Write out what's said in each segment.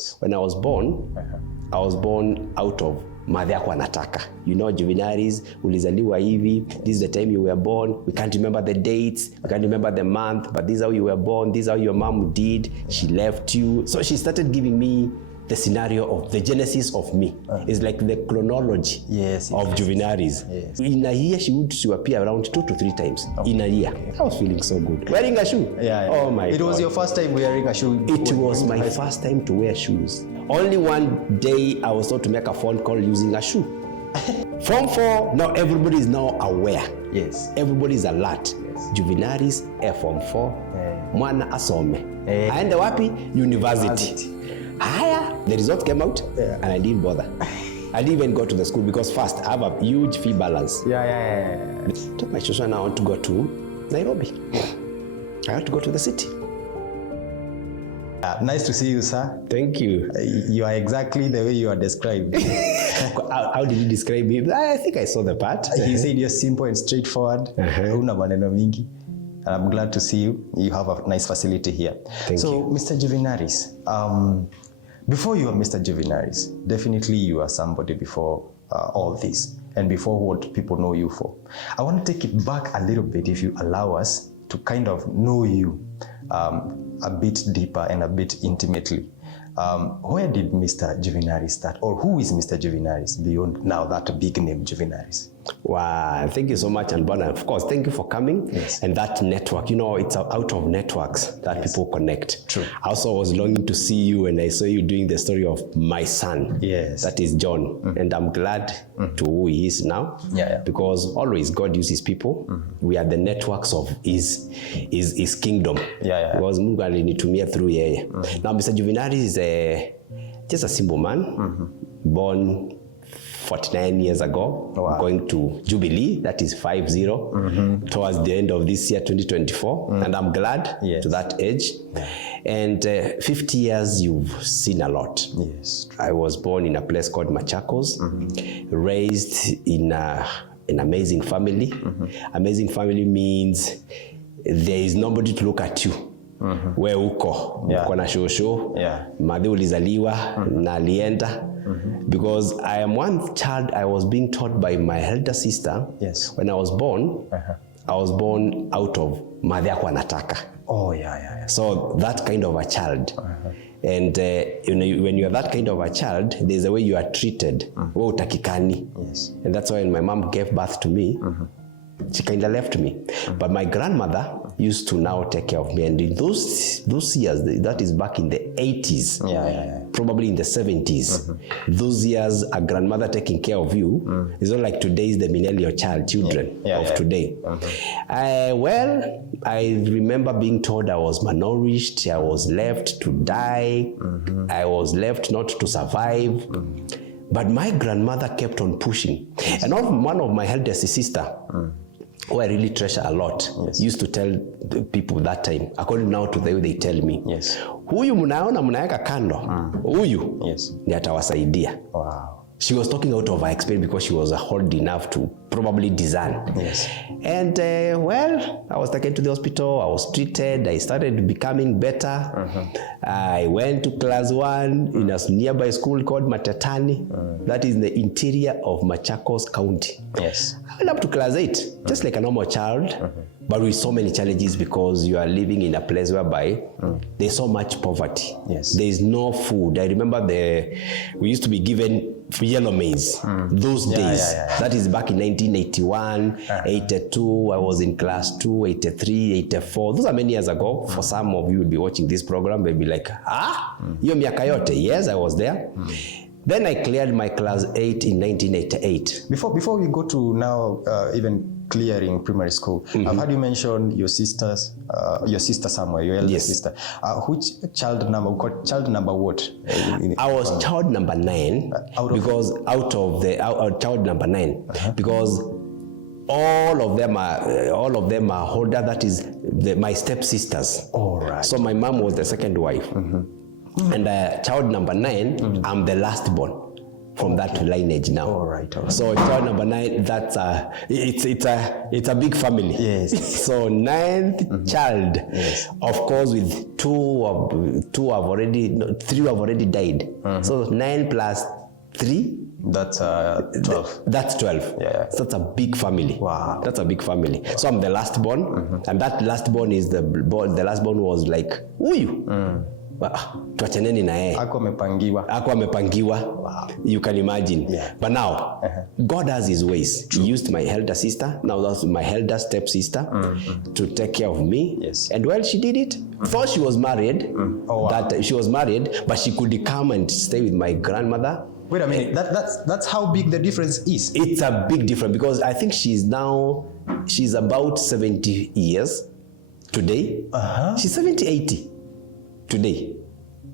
Yes. When I was born, I was born out of madhe yako anataka. You know, Juvinaries, ulizaliwa hivi, this is the time you were born, we can't remember the dates, we can't remember the month, but this is how you were born, this is how your mom did, she left you. So she started giving me the scenario of the genesis of me. It's like the chronology of Juvinaries. Yes. In a year, she would appear around 2 to 3 times in a year. I was feeling so good. Wearing a shoe? Oh my God. It was your first time wearing a shoe? It was my first time to wear shoes. Only one day I was told to make a phone call using a shoe. Form 4, now everybody is now aware. Yes. Everybody is alert. Yes. Juvinaries, Form 4, mwana asome. Aende wapi? University. Higher, the result came out and I didn't bother. I didn't even go to the school because first I have a huge fee balance. Told my children I want to go to Nairobi. I have to go to the city. Nice to see you, sir. Thank you. You are exactly the way you are described. How did you describe me? I think I saw the part. He said you're simple and straightforward. Una maneno mingi. And I'm glad to see you. You have a nice facility here. Thank you. Mr. Juvinaries, before you are Mr. Juvinaries, definitely you are somebody before all this and before what people know you for. I want to take it back a little bit, if you allow us to kind of know you a bit deeper and a bit intimately. Where did Mr. Juvinaries start, or who is Mr. Juvinaries beyond now that big name Juvinaries? Wow, thank you so much, Anbana. Of course, thank you for coming. Yes. And that network, you know, it's out of networks that people connect. True. I also was longing to see you when I saw you doing the story of my son. Yes. That is John. And I'm glad to who he is now. Because always God uses people. We are the networks of his kingdom. Because Mungu alinitumia through yeye. Now, Mr. Juvinaries is just a simple man, born 49 years ago, going to Jubilee, that is 50, towards the end of this year, 2024. And I'm glad to that age. And 50 years, you've seen a lot. Yes. I was born in a place called Machakos, raised in an amazing family. Amazing family means there is nobody to look at you. Where uko, uko na shosho, madhe ulizaliwa, na alienda. Because I am one child, I was being taught by my elder sister. Yes. When I was born, I was born out of madhe yako anataka. So that kind of a child. And you know, when you are that kind of a child, there's a way you are treated. Yes. And that's why when my mom gave birth to me, she kind of left me. But my grandmother used to now take care of me. And in those years, that is back in the 80s, probably in the 70s, those years, a grandmother taking care of you is not like today's the millennial children of today. Well, I remember being told I was malnourished, I was left to die, I was left not to survive. But my grandmother kept on pushing. And one of my eldest sister, who I really treasure a lot, used to tell the people that time, according now to the way they tell me, huyu munaona munaweka kando, huyu ni atawasaidia. She was talking out of her experience because she was old enough to probably discern. And well, I was taken to the hospital, I was treated, I started becoming better. I went to class 1 in a nearby school called Matatani. That is in the interior of Machakos County. I went up to class 8, just like a normal child, but with so many challenges because you are living in a place whereby there's so much poverty. There is no food. I remember we used to be given yellow maize those days. That is back in 1981, 82. I was in class 2, 83, 84. Those are many years ago. For some of you will be watching this program, they'll be like, hiyo miaka yote. Yes, I was there. Then I cleared my class 8 in 1988. Before we go to now even clearing primary school, I've heard you mention your sister somewhere, your eldest sister. Which child number what? I was child number 9 because out of child number 9 because all of them are older. That is my stepsisters. So my mom was the second wife. And child number 9, I'm the last born from that lineage now. All right. So child number 9, that's it's a big family. Yes. So 9th child, of course, with 3 have already died. So 9 plus 3. That's 12. That's 12. Yeah. So that's a big family. Wow. That's a big family. So I'm the last born, and that last born is the last born was like, huyu. Tuachaneni na yeye. Ako amepangiwa. Wow. You can imagine. Yeah. But now, God has his ways. He used my elder sister, now that's my elder stepsister, to take care of me. Yes. And well, she did it. First, she was married. Oh, wow. That she was married, but she could come and stay with my grandmother. Wait a minute. That's how big the difference is. It's a big difference because I think she's about 70 years today. She's 70, 80 today.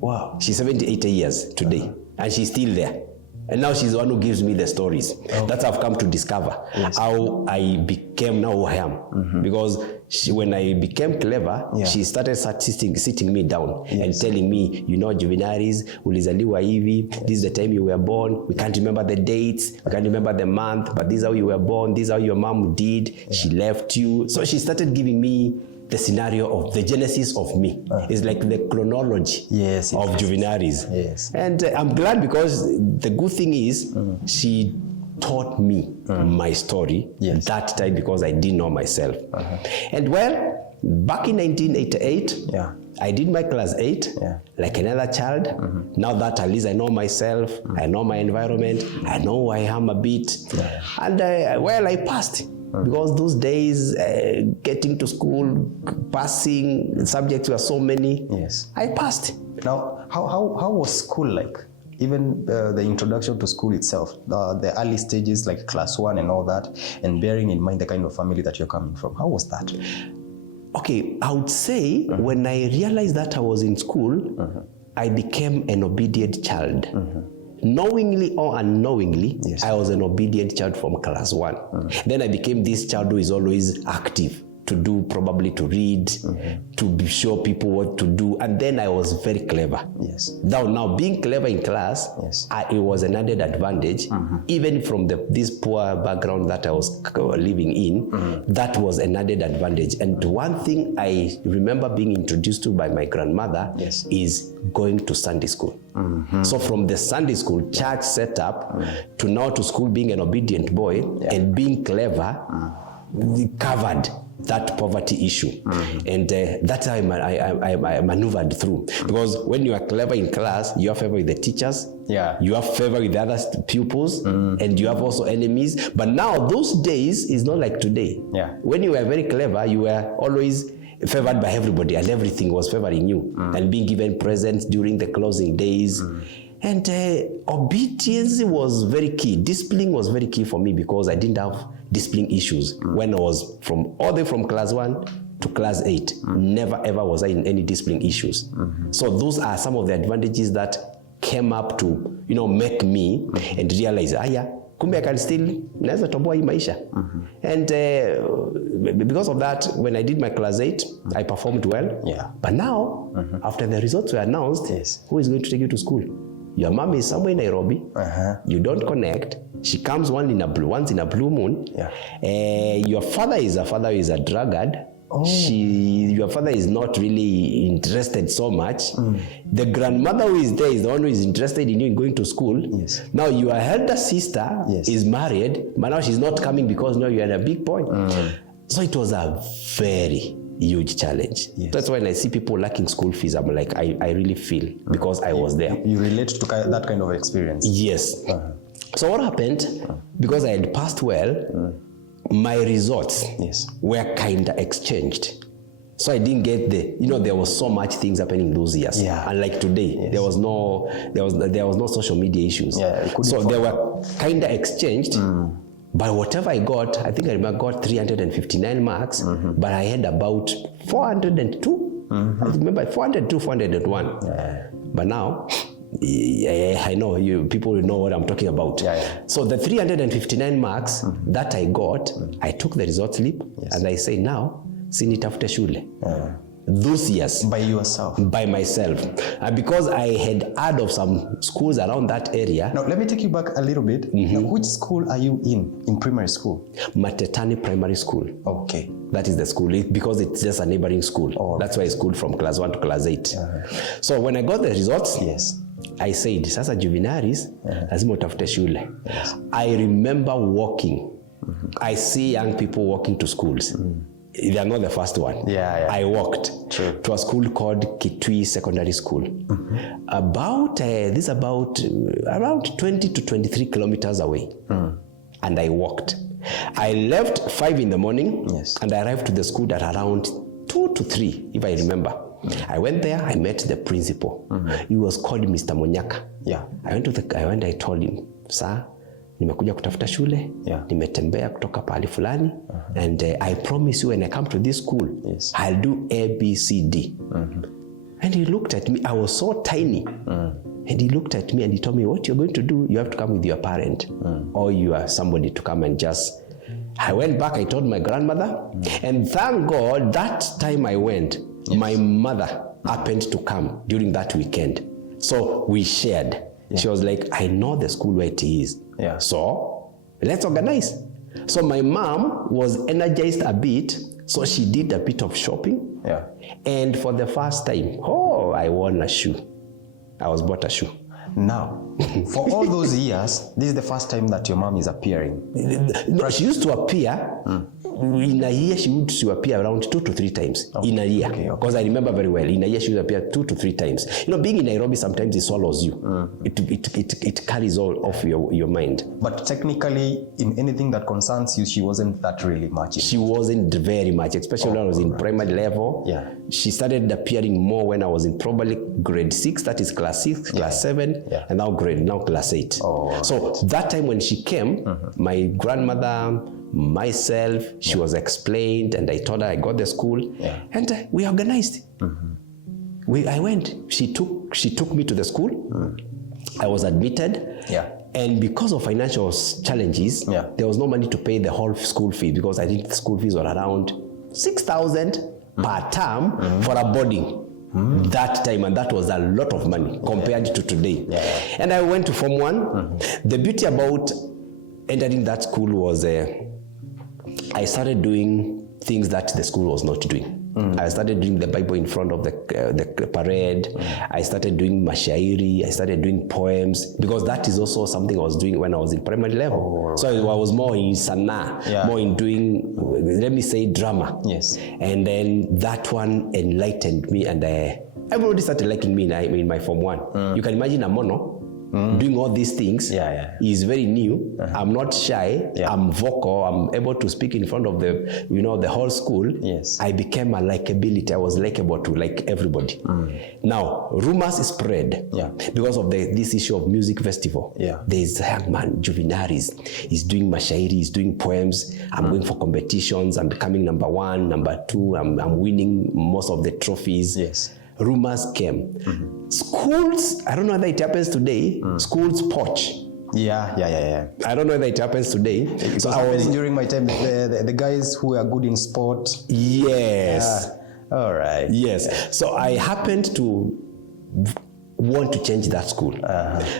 Wow. She's 70, 80 years today. And she's still there. And now she's the one who gives me the stories. Okay. That's how I've come to discover how I became now who I am. Because when I became clever, she started sitting me down and telling me, you know, Juvinaries, ulizaliwa hivi, this is the time you were born, we can't remember the dates, we can't remember the month, but this is how you were born, this is how your mom did, she left you. So she started giving me the scenario of the genesis of me. It's like the chronology of Juvinaries. Yes. And I'm glad because the good thing is she taught me my story that time because I didn't know myself. And well, back in 1988, I did my class 8 like another child. Now that at least I know myself, I know my environment, I know who I am a bit. And well, I passed. Because those days, getting to school, passing, subjects were so many. Yes. I passed. Now, how was school like? Even the introduction to school itself, the early stages like class 1 and all that, and bearing in mind the kind of family that you're coming from. How was that? Okay, I would say when I realized that I was in school, I became an obedient child. Knowingly or unknowingly, I was an obedient child from class 1. Then I became this child who is always active, probably to read, to show people what to do. And then I was very clever. Yes. Now being clever in class, it was an added advantage, even from this poor background that I was living in, that was an added advantage. And one thing I remember being introduced to by my grandmother is going to Sunday school. So from the Sunday school church setup to now to school being an obedient boy and being clever, covered that poverty issue. And that's how I maneuvered through. Because when you are clever in class, you have favor with the teachers, you have favor with the other pupils, and you have also enemies. But now those days is not like today. When you were very clever, you were always favored by everybody and everything was favoring you and being given presents during the closing days. And obedience was very key. Discipline was very key for me because I didn't have discipline issues when I was all the way from class 1 to class 8. Never ever was I in any discipline issues. So those are some of the advantages that came up to, make me and realize, kumbe I can still naweza toboa hii maisha. And because of that, when I did my class 8, I performed well. But now, after the results were announced, who is going to take you to school? Your mom is somewhere in Nairobi. You don't connect. She comes once in a blue moon. Your father is a drunkard. Your father is not really interested so much. The grandmother who is there is the one who is interested in you going to school. Now your elder sister is married, but now she's not coming because now you are a big boy. So it was a very huge challenge. That's why when I see people lacking school fees, I'm like, I really feel because I was there. You relate to that kind of experience? Yes. So what happened, because I had passed well, my results were kind of exchanged. So I didn't get there was so much things happening those years. Unlike today, there was no social media issues. So they were kind of exchanged. But whatever I got, I think I got 359 marks, but I had about 402. I remember 402, 401. But now, I know people will know what I'm talking about. So the 359 marks that I got, I took the result slip and I say now, sinitafute shule. those years. By yourself? By myself. And because I had heard of some schools around that area. Now, let me take you back a little bit. Now, which school are you in primary school? Matetani Primary School. Okay. That is the school, because it's just a neighboring school. Oh, that's why I schooled from class 1 to class 8. So when I got the results, yes, I said, sasa Juvinaries, lazima utafute shule. I remember walking. I see young people walking to schools. They are not the first one. I walked to a school called Kitui Secondary School. About around 20 to 23 kilometers away. And I walked. I left 5 in the morning, and I arrived to the school at around 2 to 3, if I remember. I went there, I met the principal. He was called Mr. Monyaka. I told him, sir, nimekuja kutafuta shule, nimetembea kutoka pahali fulani, and I promise you when I come to this school, I'll do A, B, C, D. And he looked at me. I was so tiny. And he looked at me and he told me, what you're going to do, you have to come with your parent, or you are somebody to come and just... I went back, I told my grandmother, and thank God that time I went, my mother happened to come during that weekend. So we shared. She was like, I know the school where it is. So let's organize. So my mom was energized a bit, so she did a bit of shopping. And for the first time, I won a shoe. I was bought a shoe. Now, for all those years, this is the first time that your mom is appearing. No, she used to appear. In a year, she used to appear around 2 to 3 times in a year. Because I remember very well, in a year, she would appear 2 to 3 times. You know, being in Nairobi, sometimes it swallows you. It carries all off your mind. But technically, in anything that concerns you, she wasn't that really much. She wasn't very much, especially when I was in primary level. She started appearing more when I was in probably grade 6, that is class 6, class 7, and now class 8. So that time when she came, my grandmother, myself, she was explained, and I told her I got the school, and we organized. I went. She took me to the school. I was admitted. And because of financial challenges, there was no money to pay the whole school fee, because I think the school fees were around 6,000 per term for a boarding. That time, and that was a lot of money compared to today. And I went to Form 1. The beauty about entering that school was I started doing things that the school was not doing. I started doing the Bible in front of the parade. I started doing mashairi. I started doing poems, because that is also something I was doing when I was in primary level. So I was more in sana, more in doing, let me say, drama. And then that one enlightened me, and everybody started liking me in my Form 1. You can imagine a mono doing all these things. Is very new. I'm not shy. I'm vocal. I'm able to speak in front of the whole school. I became a likability. I was likable to like everybody. Now, rumors spread because of this issue of music festival. There's a young man, Juvinaries. He's doing mashairi, he's doing poems. I'm going for competitions. I'm becoming number 1, number 2. I'm winning most of the trophies. Rumors came. Schools, I don't know whether it happens today, schools poach. I don't know whether it happens today. It was happening during my time, the guys who are good in sport. All right. So I happened to want to change that school.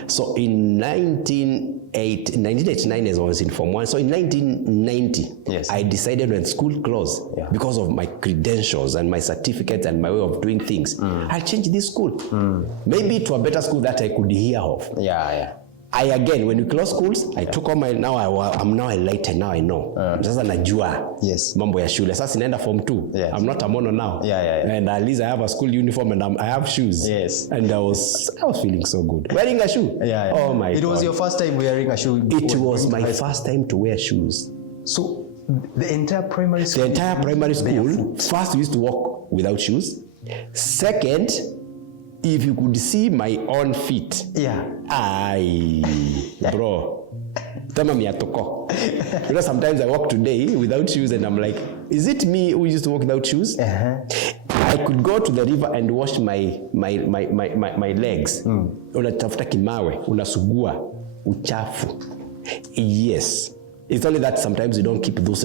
So in 1989, as I was in Form 1, so in 1990, I decided when school closed, because of my credentials and my certificates and my way of doing things, I'll change this school. Maybe to a better school that I could hear of. Again, when we close schools, I took all my, I'm now enlightened, now I know. Sasa najua mambo ya shule. Sasa naenda Form 2. I'm not a mono now. And at least I have a school uniform and I have shoes. And I was feeling so good. Wearing a shoe. Oh my God. It was your first time wearing a shoe? It was my first time to wear shoes. So the entire primary school? The entire primary school, first we used to walk without shoes. Second, if you could see my own feet. Bro. You know, sometimes I walk today without shoes and I'm like, is it me who used to walk without shoes? I could go to the river and wash my legs. Unatafuta kimawe, unasugua uchafu. It's only that sometimes we don't keep those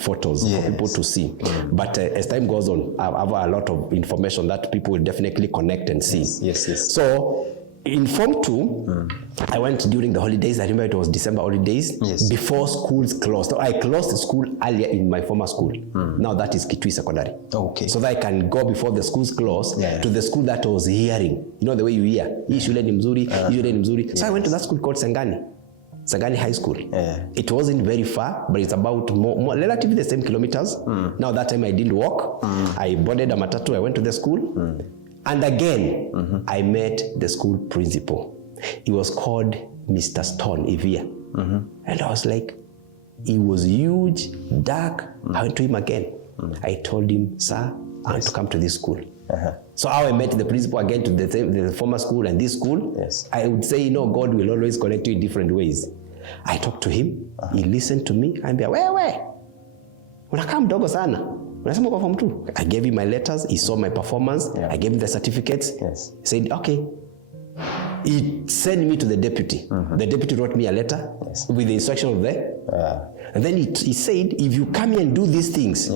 photos for people to see. But as time goes on, I have a lot of information that people will definitely connect and see. Yes. So in Form 2, I went during the holidays. I remember it was December holidays, before schools closed. I closed school earlier in my former school. Now that is Kitui Secondary. Okay. So that I can go before the schools closed to the school that was hearing. You know the way you hear. Hii shule ni mzuri, hii shule ni mzuri. So I went to that school called Sangani High School. It wasn't very far, but it's about more relatively the same kilometers. Now that time I didn't walk. I boarded a matatu. I went to the school. And again, I met the school principal. He was called Mr. Stone Evia. And I was like, he was huge, dark. I went to him again. I told him, sir, I want to come to this school. So how I met the principal again to the former school and this school, I would say, God will always connect you in different ways. I talked to him. He listened to me. I'm like, wewe, unakaa mdogo sana. Unasema kwa Form 2. I gave him my letters. He saw my performance. I gave him the certificates. He said, okay. He sent me to the deputy. The deputy wrote me a letter with the instruction of and then he said, if you come here and do these things,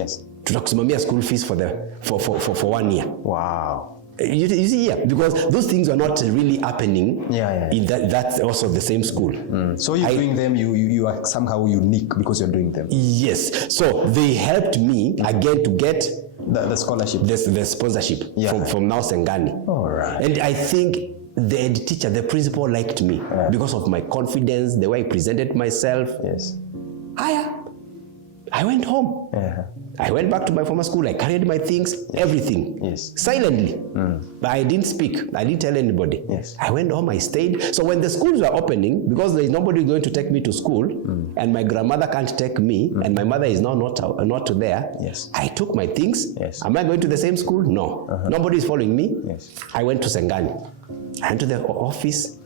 tutakusimamia school fees for 1 year. Wow. You see here, because those things were not really happening in that's also the same school. So you're doing them, you are somehow unique because you're doing them. Yes. So they helped me again to get the scholarship, the sponsorship from now Sangani. All right. And I think the teacher, the principal liked me because of my confidence, the way I presented myself. I went home. I went back to my former school. I carried my things, everything, silently. But I didn't speak. I didn't tell anybody. I went home. I stayed. So when the schools were opening, because there is nobody going to take me to school, and my grandmother can't take me, and my mother is now not there, I took my things. Am I going to the same school? No. Nobody is following me. I went to Sangani. I went to the office.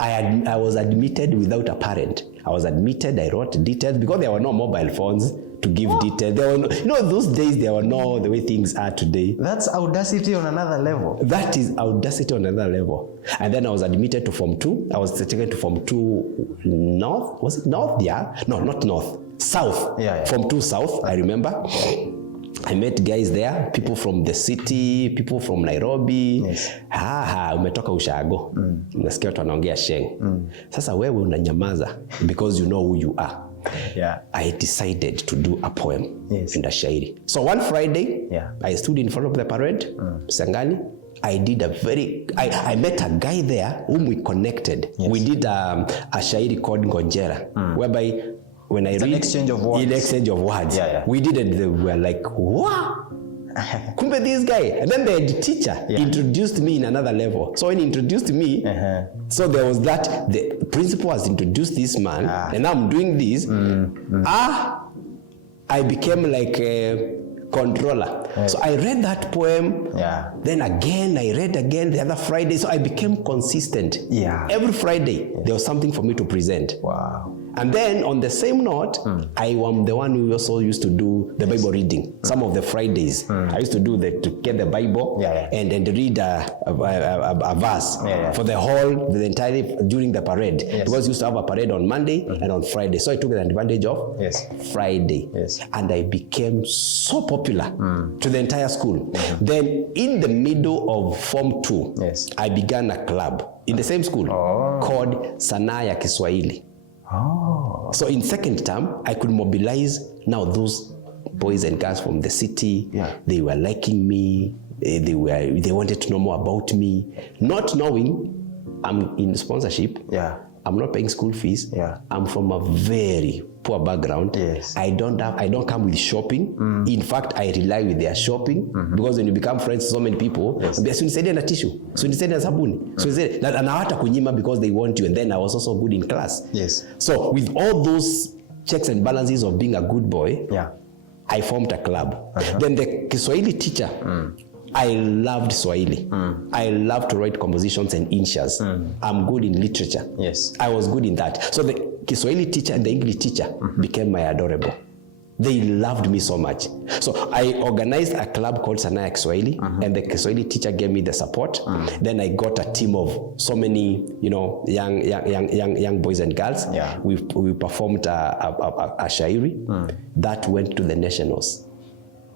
I was admitted without a parent. I was admitted. I wrote details because there were no mobile phones to give details. There were no, those days there were no the way things are today. That's audacity on another level. That is audacity on another level. And then I was admitted to Form 2. I was taken to Form 2 North. Was it North? No, not North. South. Form 2 South. I remember. I met guys there, people from the city, people from Nairobi. Umetoka ushago. Nasikia watu wanaongea sheng. Sasa wewe unanyamaza because you know who you are. I decided to do a poem in the shairi. So one Friday, I stood in front of the parade, Sangani. I did I met a guy there whom we connected. We did a shairi called Ngonjera, whereby when I read an exchange of words. In exchange of words. We did it. They were like, what? Kumbe this guy. And then the teacher introduced me in another level. So when he introduced me, so there was that, the principal has introduced this man, and now I'm doing this. I became like a controller. So I read that poem. Then again, I read again the other Friday. So I became consistent. Every Friday, there was something for me to present. Wow. And then on the same note, I am the one who also used to do the Bible reading. Some of the Fridays, I used to do to get the Bible and read a verse for the entire during the parade. Because we used to have a parade on Monday and on Friday. So I took advantage of Friday. And I became so popular to the entire school. Then in the middle of Form 2, I began a club in the same school called Sanaa ya Kiswahili. So in second term, I could mobilize now those boys and girls from the city. They were liking me. They wanted to know more about me. Not knowing I'm in sponsorship. I'm not paying school fees. I'm from a very poor background. I don't come with shopping. In fact, I rely with their shopping because when you become friends with so many people, so nisaidia na tissue, so nisaidia na sabuni, so na hata kunyima because they want you. And then I was also good in class. So with all those checks and balances of being a good boy, I formed a club. Then the Kiswahili teacher, I loved Swahili. I love to write compositions and insha's. I'm good in literature. I was good in that. So the Kiswahili teacher and the English teacher became my adorable. They loved me so much. So I organized a club called Sanaa Kiswahili, and the Kiswahili teacher gave me the support. Then I got a team of so many, young boys and girls. Yeah. We performed a shairi that went to the nationals.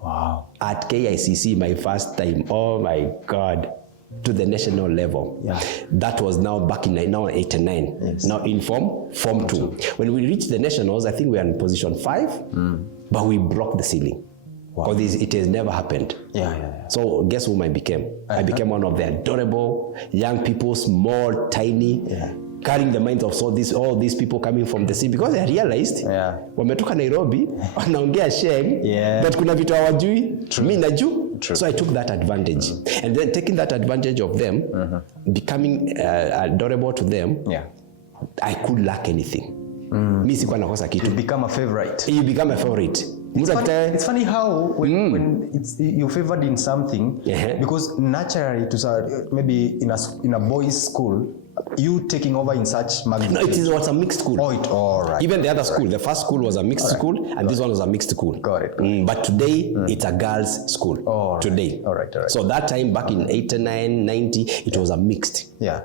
Wow. At KICC, my first time. Oh my God. To the national level. Yeah. That was now back in 89. Yes. Now in form 2. When we reached the nationals, I think we were in position 5, but we broke the ceiling. Wow. Because it has never happened. Yeah. So guess whom I became? I became one of the adorable young people, small, tiny, carrying the minds of all these people coming from the city, because I realized wametoka Nairobi wanaongea Sheng, but kuna vitu hawajui, mimi najua. So I took that advantage, and then taking that advantage of them, becoming adorable to them, I could lack anything. Mimi sikuwa nakosa kitu. You become a favorite. You become a favorite. It's funny how when you're favored in something, because naturally, maybe in a boys' school, you taking over in such magnitude. No, it was a mixed school. All right. Even the other school, the first school was a mixed school, and this one was a mixed school. Got it. But today, it's a girls' school. All right. Today. All right. So that time, back in 89, 90, it was a mixed. Yeah.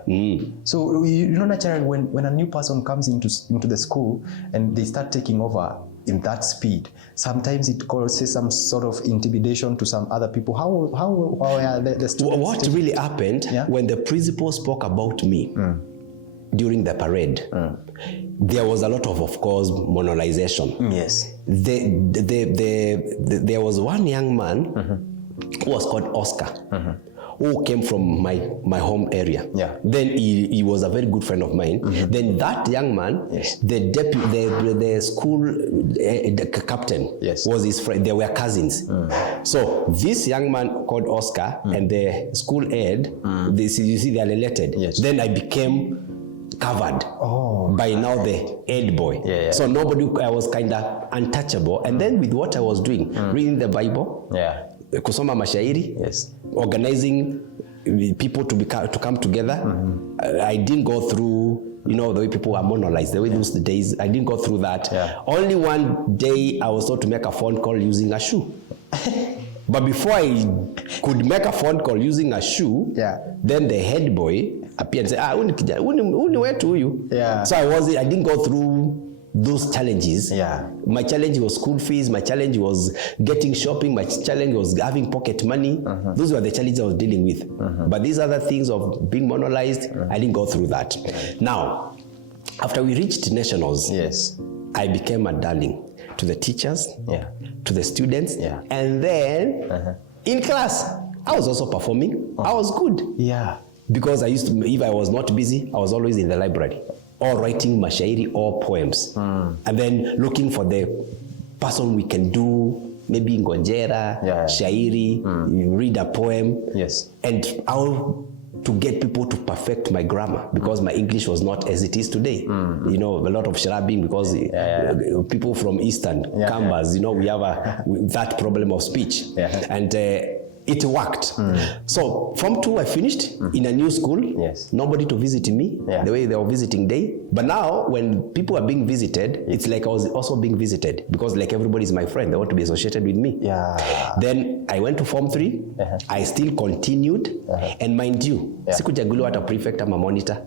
So naturally, when a new person comes into the school and they start taking over in that speed, sometimes it causes some sort of intimidation to some other people. How are the students? What really happened when the principal spoke about me during the parade? There was a lot of course, monolization. Yes. There was one young man who was called Oscar. Who came from my home area. Then he was a very good friend of mine. Then that young man, the school the captain was his friend. They were cousins. So this young man called Oscar and the school head, you see they are related. Then I became covered by now the head boy. So I was kind of untouchable. And then with what I was doing, reading the Bible, kusoma mashairi, organizing people to come together. I didn't go through, the way people are monolized, the way those days, I didn't go through that. Only one day I was told to make a phone call using a shoe. But before I could make a phone call using a shoe, then the head boy appeared and said, uni wetu huyu. So I didn't go through those challenges. My challenge was school fees, my challenge was getting shopping, my challenge was having pocket money. Those were the challenges I was dealing with. But these other things of being monolized, I didn't go through that. Now, after we reached nationals, I became a darling to the teachers, to the students, and then in class, I was also performing. I was good. Because I used to, if I was not busy, I was always in the library, or writing mashairi or poems, and then looking for the person we can do, maybe ngonjera, shairi, read a poem, and how to get people to perfect my grammar, because my English was not as it is today. A lot of sharabing, because people from Eastern Canvas, we have that problem of speech, and it worked. So from 2 I finished in a new school. Nobody to visit me the way they were visiting day. But now when people are being visited, it's like I was also being visited, because like everybody is my friend, they want to be associated with me. Then I went to form 3. I still continued, and mind you, sikujaguliwa hata prefect ama monitor.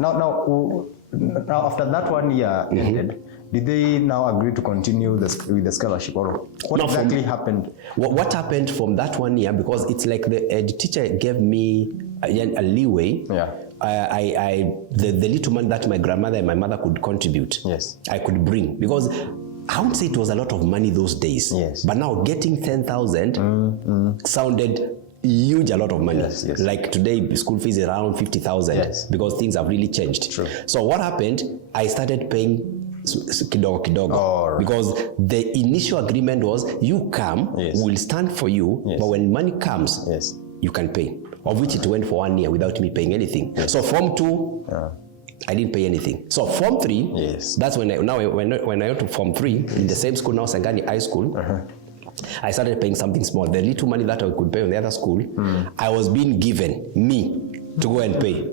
Now after that 1 year ended, did they now agree to continue with the scholarship, or what exactly happened? What happened from that 1 year, because it's like the teacher gave me a leeway. The little money that my grandmother and my mother could contribute, I could bring, because I wouldn't say it was a lot of money those days, but now getting 10,000 sounded huge, a lot of money. Like today, school fees is around 50,000, because things have really changed. So what happened? I started paying kidogo, because the initial agreement was, you come, we'll stand for you, but when money comes, you can pay. Of which it went for 1 year without me paying anything. So form 2, I didn't pay anything. So form 3, that's when I went to form 3 in the same school now, Sangani High School. I started paying something small. The little money that I could pay on the other school, I was being given, me, to go and pay.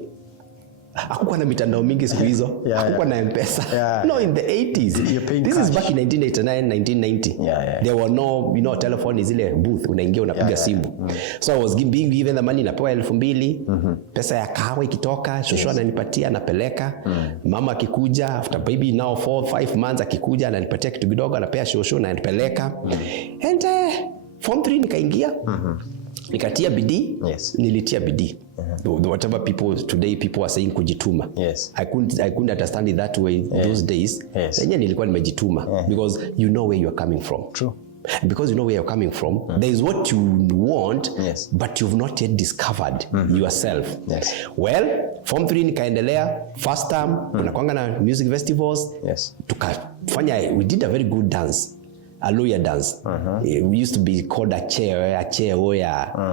hakukuwa na mitandao mingi siku hizo. Hakukuwa na M-Pesa. No, in the 80s. This is back in 1989, 1990. There were no, telephone is ile booth, unaingia unapiga simu. So I was being given the money, napewa 2,000. Pesa ya kahawa ikitoka, shosho ananipatia, anapeleka. Mama akikuja, after maybe now 4-5 months akikuja, ananipatia kitu kidogo, anapea shosho na anipeleka. And form 3 nikaingia. Nikatia bidii. Nilitia bidii. Whatever people are saying kujituma. I couldn't understand it that way those days. Yenye nilikuwa nimejituma because you know where you are coming from. True. Because you know where you're coming from, there is what you want, but you've not yet discovered yourself. Well, form 3 nikaendelea, first term, tunakwanga na music festivals, we did a very good dance. A lawyer dance. We used to be called a chair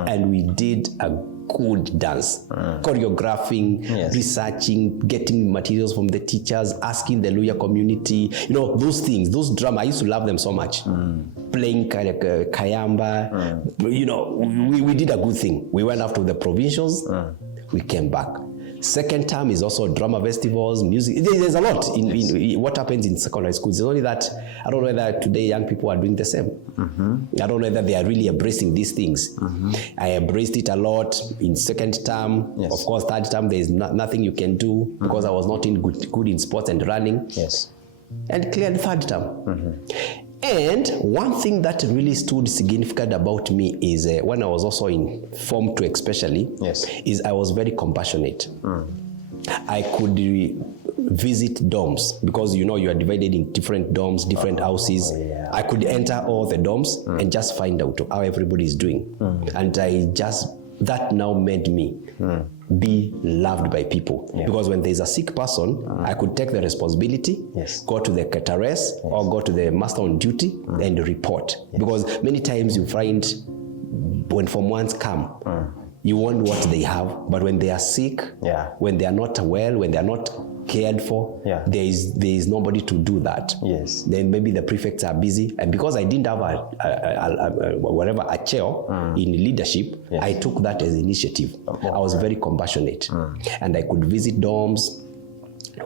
and we did a good dance. Choreographing, researching, getting materials from the teachers, asking the lawyer community, those things, those drama, I used to love them so much. Playing kayamba, we did a good thing. We went after the provincials, we came back. Second term is also drama festivals, music. There's a lot in what happens in secondary schools. It's only that I don't know whether today young people are doing the same. I don't know whether they are really embracing these things. I embraced it a lot in second term. Of course, third term there is nothing you can do because I was not good in sports and running. And cleared third term. And one thing that really stood significant about me is when I was also in Form 2 especially, is I was very compassionate. I could visit dorms because you are divided in different dorms, different houses. I could enter all the dorms and just find out how everybody is doing. And that now made me be loved by people. Because when there's a sick person, I could take the responsibility, go to the caterers or go to the master on duty and report. Because many times you find when Form 1s come, you want what they have, but when they are sick, when they are not well, when they are not cared for, there is nobody to do that. Then maybe the prefects are busy, and because I didn't have a chair in leadership, I took that as initiative. I was very compassionate, and I could visit dorms,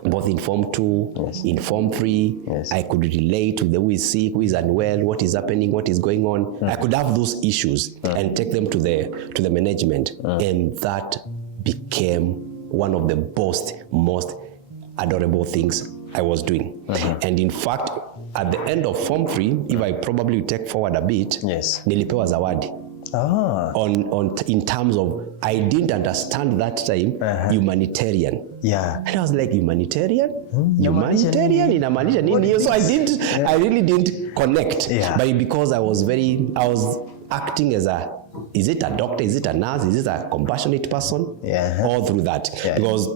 both in Form 2, in Form 3. I could relate to who is sick, who is unwell, what is happening, what is going on. I could have those issues and take them to the management, and that became one of the most adorable things I was doing. And in fact, at the end of Form 3, if I probably take forward a bit, nilipewa zawadi. In terms of, I didn't understand that time humanitarian. And I was like, humanitarian? Humanitarian inamaanisha nini? So I really didn't connect. But because I was acting as is it a doctor, is it a nurse, is it a compassionate person? All through that. Because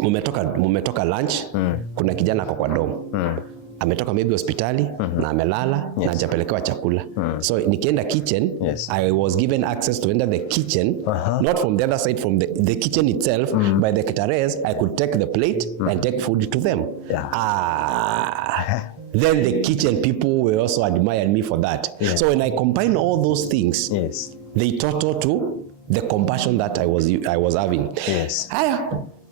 mumetoka lunch, kuna kijana ako kwa dom. Ametoka maybe hospitali na amelala na hajapelekewa chakula. So nikienda kitchen, I was given access to enter the kitchen, not from the other side, from the kitchen itself, by the caterers. I could take the plate and take food to them. Then the kitchen people will also admire me for that. So when I combine all those things, they total to the compassion that I was having.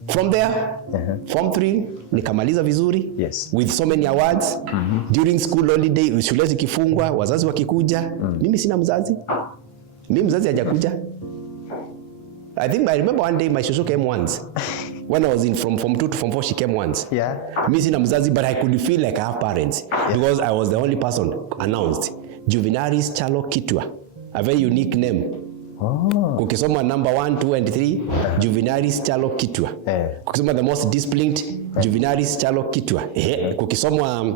From there, Form 3, nikamaliza vizuri, with so many awards. During school holiday, shule zikifungwa, wazazi wakikuja, mimi sina mzazi. Mimi mzazi hajakuja. I remember one day my shosho came once. When I was from Form 2 to Form 4, she came once. Mimi sina mzazi, but I could feel like I have parents. Because I was the only person announced. Juvinaries Kyalo Kitwa. A very unique name. Kukisoma number 1, 2, and 3, Juvinaries Kyalo Kitwa. Kukisoma the most disciplined, Juvinaries Kyalo Kitwa. Kukisoma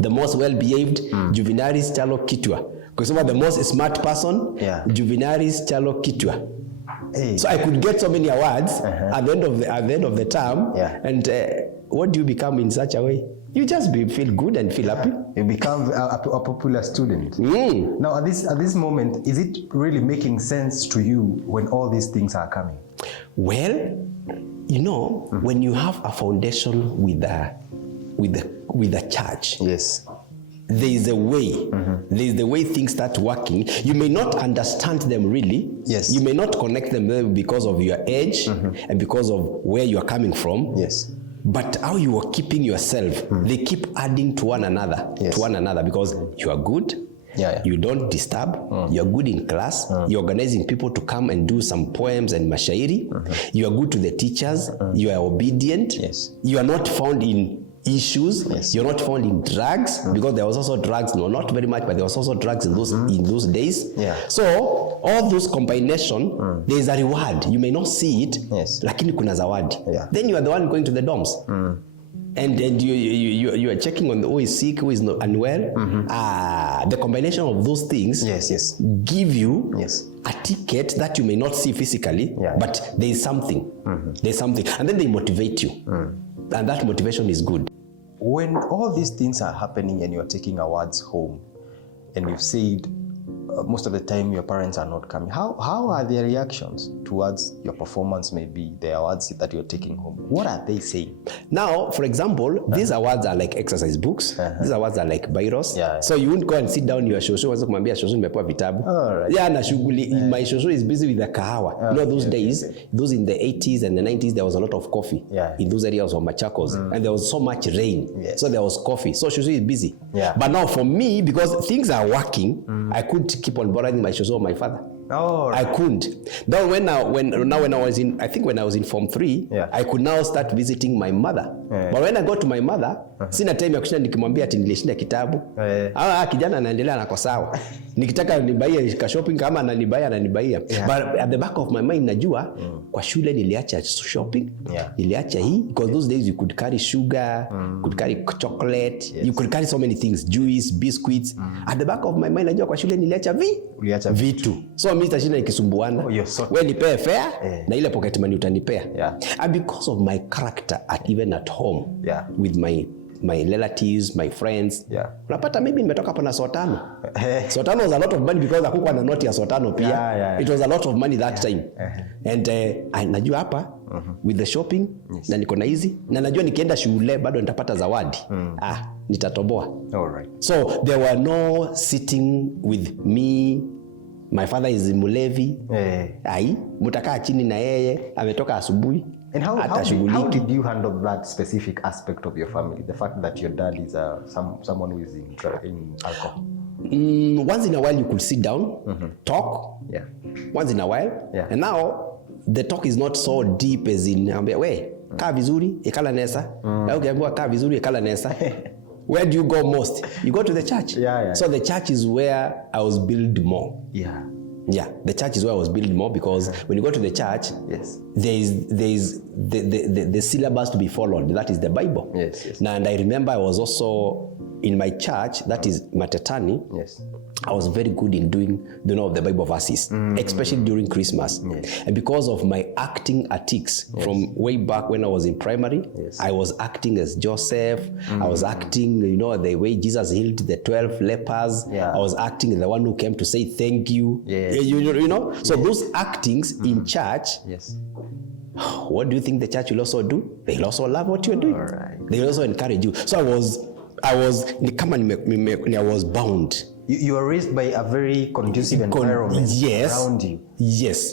the most well-behaved, Juvinaries Kyalo Kitwa. Kukisoma the most smart person, Juvinaries Kyalo Kitwa. So I could get so many awards at the end of the term. And what do you become in such a way? You just feel good and feel happy. You become a popular student. Now, at this moment, is it really making sense to you when all these things are coming? Well, when you have a foundation with the church, there is a way. There is the way things start working. You may not understand them really. Yes. You may not connect them because of your age and because of where you are coming from. Yes. But how you are keeping yourself, they keep adding to one another, because you are good. You don't disturb. You're good in class. You're organizing people to come and do some poems and mashairi. You are good to the teachers. You are obedient. You are not found in issues. You're not found in drugs, because there was also drugs, no, not very much, but there was also drugs in those days. So all those combination, there is a reward. You may not see it, lakini kuna zawadi. Then you are the one going to the dorms. And you are checking on who is sick, who is not unwell. The combination of those things give you a ticket that you may not see physically, but there is something. There's something. And then they motivate you. And that motivation is good. When all these things are happening and you're taking awards home, and you've said most of the time your parents are not coming, how are their reactions towards your performance, maybe the awards that you're taking home? What are they saying? Now, for example, these awards are like exercise books. These awards are like biros. So you wouldn't go and sit down your shosho, waza kumambia shosho nimepewa vitabu. Na shughuli, my shosho is busy with the kahawa. Those days, those in the 80s and the 90s, there was a lot of coffee in those areas of Machakos. And there was so much rain. So there was coffee. So shosho is busy. But now for me, because things are working, I could keep on borrowing my shosho of my father. I couldn't. Now when I was in Form 3, I could now start visiting my mother. But when I got to my mother, sina time ya kushinda nikimwambia ati nilishinda kitabu. Kijana anaendelea na kwa sawa. Nikitaka nibaie ka shopping kama ananibaia. But at the back of my mind najua kwa shule niliacha shopping. Niliacha hii, because those days you could carry sugar, could carry chocolate, you could carry so many things, juice, biscuits. At the back of my mind najua kwa shule niliacha vitu. So mimi tashinda nikisumbuana. Wewe nipee fare na ile pocket money utanipea. And because of my character even at home with my relatives, my friends. Unapata maybe nimetoka hapa na sotano. Sotano was a lot of money because hakukuwa na noti ya sotano pia. It was a lot of money that time. And najua hapa with the shopping na niko na hizi na najua nikienda shule bado nitapata zawadi. Nitatoboa. So there were no sitting with me. My father is mulevi. Mutakaa chini na yeye ametoka asubuhi. And how did you handle that specific aspect of your family? The fact that your dad is someone who is in alcohol. Once in a while you could sit down, talk. Once in a while. And now the talk is not so deep as in we kaa vizuri ekala nesa. Ukiambiwa kaa vizuri ekala nesa. Where do you go most? You go to the church. So the church is where I was built more. The church is where I was built more, because when you go to the church, there is the syllabus to be followed. That is the Bible. Now, and I remember I was also in my church, that is Matetani. I was very good in doing the Bible verses, especially during Christmas. And because of my acting ethics from way back when I was in primary, I was acting as Joseph. I was acting, the way Jesus healed the 12 lepers. I was acting the one who came to say thank you. So those actings in church, what do you think the church will also do? They'll also love what you're doing. They'll also encourage you. So I was bound. You were raised by a very conducive environment around you.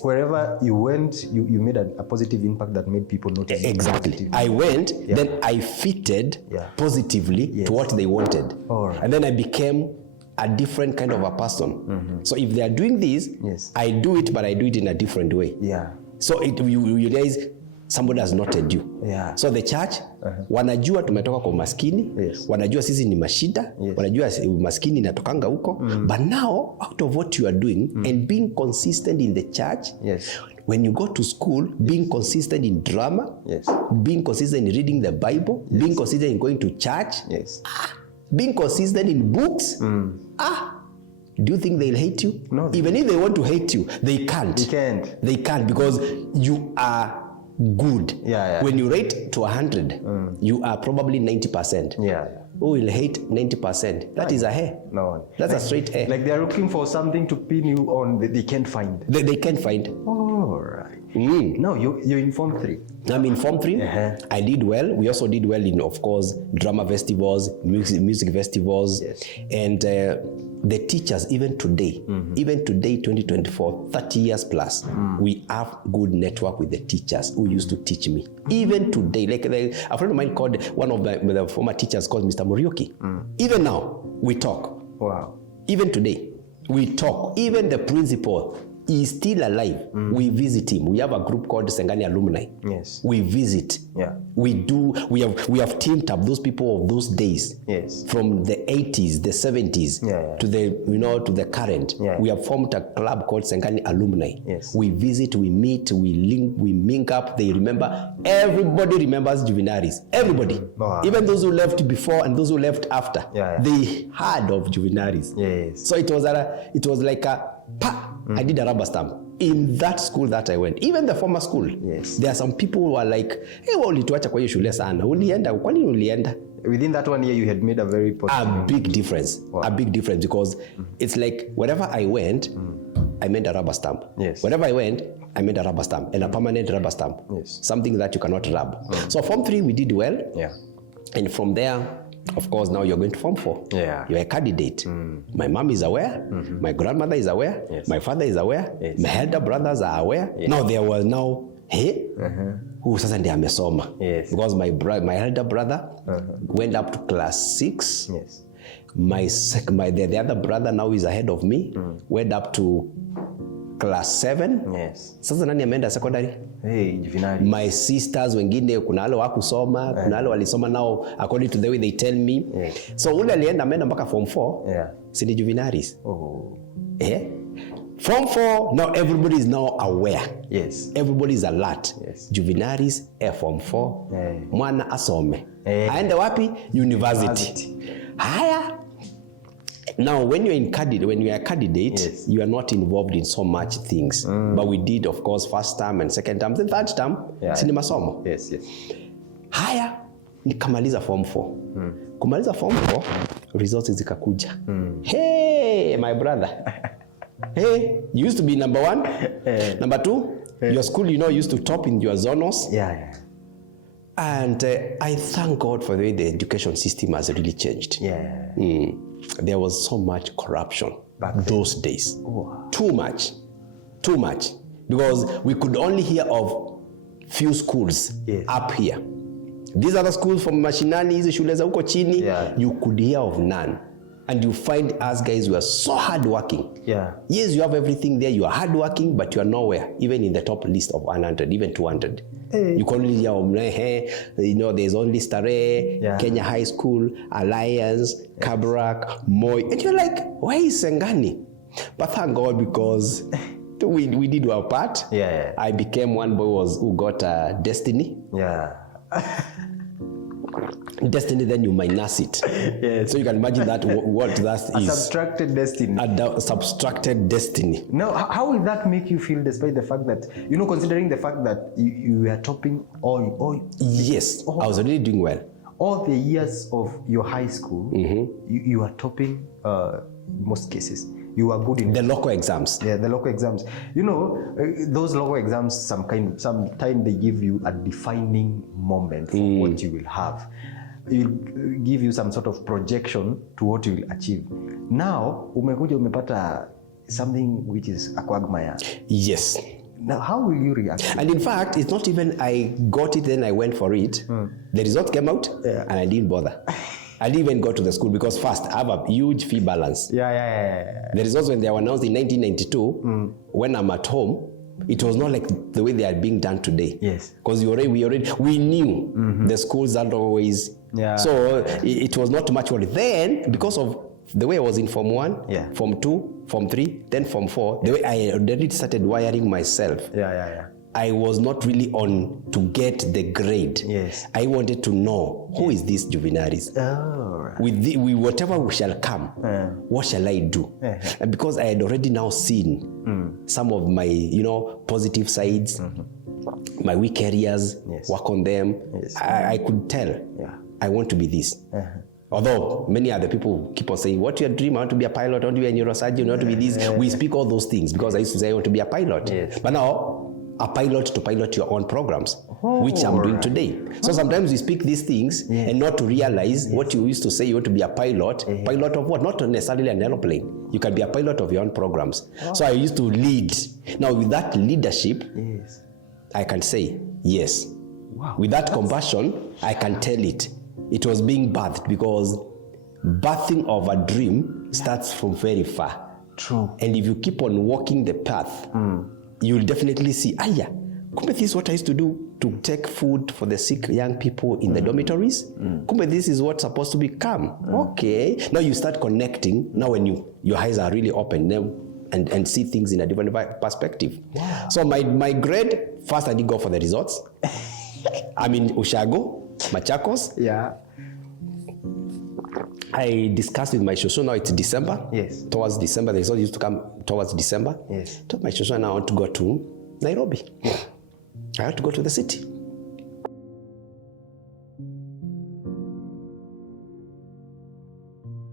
Wherever you went, you made a positive impact that made people notice. Exactly. I went, then I fitted positively to what they wanted. And then I became a different kind of a person. So if they are doing this, I do it, but I do it in a different way. So you realize somebody has noted you. So the church, wanajua tumetoka kwa maskini, wanajua sisi ni mashida, wanajua maskini inatokanga huko. But now, out of what you are doing and being consistent in the church, when you go to school, being consistent in drama, being consistent in reading the Bible, being consistent in going to church, being consistent in books, do you think they'll hate you? No. Even if they want to hate you, they can't. They can't, because you are good. When you rate to 100, you are probably 90%. Who will hate 90%? That is a hair. No. That's a straight hair. Like they are looking for something to pin you on, they can't find. They can't find. All right. Now you're in Form 3. I'm in Form 3. I did well. We also did well in, of course, drama festivals, music festivals. Yes. And the teachers, even today, 2024, 30 years plus, we have good network with the teachers who used to teach me. Even today, like a friend of mine called, one of the former teachers called Mr. Morioki. Even now, we talk. Wow. Even today, we talk. Even the principal is still alive. We visit him. We have a group called Sengani Alumni. Yes. We visit. Yeah. We have teamed up those people of those days. Yes. From the 80s, the 70s to the current. Yeah. We have formed a club called Sengani Alumni. Yes. We visit, we meet, we link, we link up. They remember. Everybody remembers Juvinaries. Everybody. Wow. Even those who left before and those who left after. Yeah. They heard of Juvinaries. Yes. So it was like a I did a rubber stamp in that school that I went. Even the former school. Yes. There are some people who are like, hey, ulituacha kwa hiyo shule sana. Ulienda, kwa nini ulienda? Within that 1 year, you had made a very positive A big difference. Wow. A big difference because it's like wherever I went, I made a rubber stamp. Yes. Wherever I went, I made a rubber stamp and a permanent rubber stamp. Yes. Something that you cannot rub. So Form 3, we did well. Yeah. And from there, of course, now you're going to Form 4. Yeah. You're a candidate. My mom is aware. My grandmother is aware. Yes. My father is aware. Yes. My elder brothers are aware. Yes. Now there was who sasa ndiye amesoma. Yes. Because my elder brother went up to class 6. Yes. The other brother now is ahead of me. Went up to class 7. Yes. Sasa nani ameenda secondary? Hey, Juvinaries. My sisters wengine kuna wale wakusoma, kuna wale walisoma now according to the way they tell me. Yes. So ule alienda ameenda mpaka Form 4. Yeah. Si ni Juvinaries. Oh. Form 4, now everybody is now aware. Yes. Everybody is alert. Yes. Juvinaries, Form 4. Yeah. Mwana asome. Yeah. Aende wapi? University. Haya. Now, when you're a candidate, yes, you are not involved in so much things. But we did, of course, first term and second term. The third term, si ni masomo. Yes, yes. Haya, nikamaliza Form 4. Kumaliza Form 4, results zikakuja. Hey, my brother. Hey, you used to be number 1. Number 2, your school, used to top in your zonals. Yeah. And I thank God for the way the education system has really changed. Yeah. There was so much corruption Back then. those days. Wow. Too much. Because we could only hear of few schools up here. These other schools from mashinani, hizi shule za huko chini, you could hear of none. And you find us guys who are so hardworking. Yeah. Yes, you have everything there. You are hardworking, but you are nowhere, even in the top list of 100, even 200. Hey. You can only hear of, there's only Stare, Kenya High School, Alliance, Kabrak, Moi. And you're like, why is Sengani? But thank God, because we did our part. Yeah. I became one boy who got Destiny. Yeah. Destiny, then you minus it. Yes. So you can imagine that what that is. A subtracted destiny. A subtracted destiny. Now, how will that make you feel, despite the fact that, considering the fact that you were topping all yes, I was really doing well. All the years of your high school, you are topping most cases. You are good in the local exams. Yeah, the local exams. Those local exams, sometimes they give you a defining moment for what you will have. It give you some sort of projection to what you will achieve. Now, umepata something which is a quagmire. Yes. Now, how will you react? And in fact, it's not even I got it, then I went for it. The result came out, and I didn't bother. I didn't even go to the school because first, I have a huge fee balance. Yeah. The results, when they were announced in 1992, when I'm at home, it was not like the way they are being done today. Yes. Because we knew the schools are always. Yeah. So it was not much worry. Then, because of the way I was in Form 1, Form 2, Form 3, then Form 4, the way I already started wiring myself. Yeah. I was not really on to get the grade. Yes. I wanted to know, who is this Juvinaries? Oh, right. With whatever we shall come, what shall I do? And because I had already now seen some of my, positive sides, my weak areas, work on them, I could tell, I want to be this. Although many other people keep on saying, what's your dream? I want to be a pilot, I want to be a neurosurgeon, I want to be this. We speak all those things because I used to say I want to be a pilot. Yes. But now, a pilot to pilot your own programs, which I'm doing today. So sometimes we speak these things and not to realize what you used to say you want to be a pilot. Pilot of what? Not necessarily an aeroplane. You can be a pilot of your own programs. So I used to lead. Now with that leadership, I can say yes. Wow. With that compassion, I can tell it. It was being birthed, because birthing of a dream starts from very far. True. And if you keep on walking the path, you'll definitely see, kumbe this is what I used to do to take food for the sick young people in the dormitories. Kumbe this is what's supposed to become. Okay. Now you start connecting. Now when your eyes are really open and see things in a different perspective. Wow. So my grade, first I did go for the results. I'm in Ushago, Machakos. Yeah. I discussed with my shosho, now it's December. Yes. Towards December, the results used to come towards December. Yes. Told my shosho, now I want to go to Nairobi. I have to go to the city.